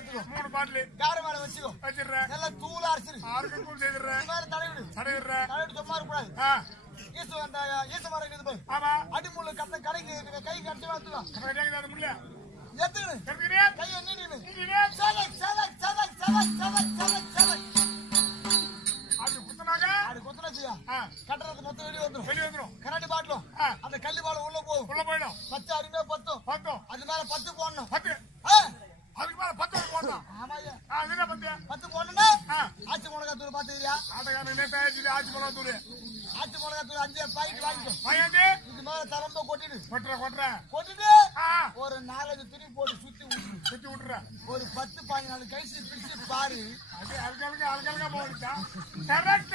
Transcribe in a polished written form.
எடுத்துக்கோ. 3 பாட்டில் கார மேல வச்சுக்கோ. வச்சிடுறேன். நல்லா தூள் அரைச்சிரு. ஆறுக்கு தூள் செய்திடுறேன். இது மாதிரி தடவிடு. தடவிடுறேன். தடவிட்டு சும்மா இருக்கக்கூடாது. ஈசு அந்த ஈசு மரம் இருக்குது பாரு. ஆமா. அடிமுள்ள கட்ட கடைக்கு கை கட்டி வந்துடலாம். அது முடியல. எத்துக்கணும். எடுத்துக்கிறேன். கையை நீட்டிக்கணும். நீட்டிக்கிறேன். சலக் சலக் சலக் சலக் சலக் சலக் சலக். அது குத்துனாங்க. அது குத்துனச்சியா. கட்டறது மொத்தம் வெளிய வந்துரும். வெளிய வந்துரும். கரண்டி பாட்டிலும். அந்த கல்லி பாலம் உள்ள போகும். உள்ள போய்டும். பச்சை அருமையா பத்தும். பத்தும். அது மேல 10 போடணும். 10. அதுக்கு மேல 10 போடணும். ஆமாய்யா. அதுல 10. 10 போடணும்னா ஆச்சி மிளகா தூள் பாத்துக்கிறியா? ஆட்டக்காரன் நேத்தாச்சு ஆச்சி மிளகா தூள். ஆச்சி மிளகா தூள் 5 பாக்கெட் வாங்கிக்கோ. வாங்கிட்டு இது மேல தரம்ப கொட்டிடு. கொட்டிட்டு ஒரு 4 துணி போட்டு சுத்தி விட்டுற. ஒரு 10-14 கைசி பிடிச்சு பாரு. அது அல்கலங்க போடுச்சா. கரெக்ட்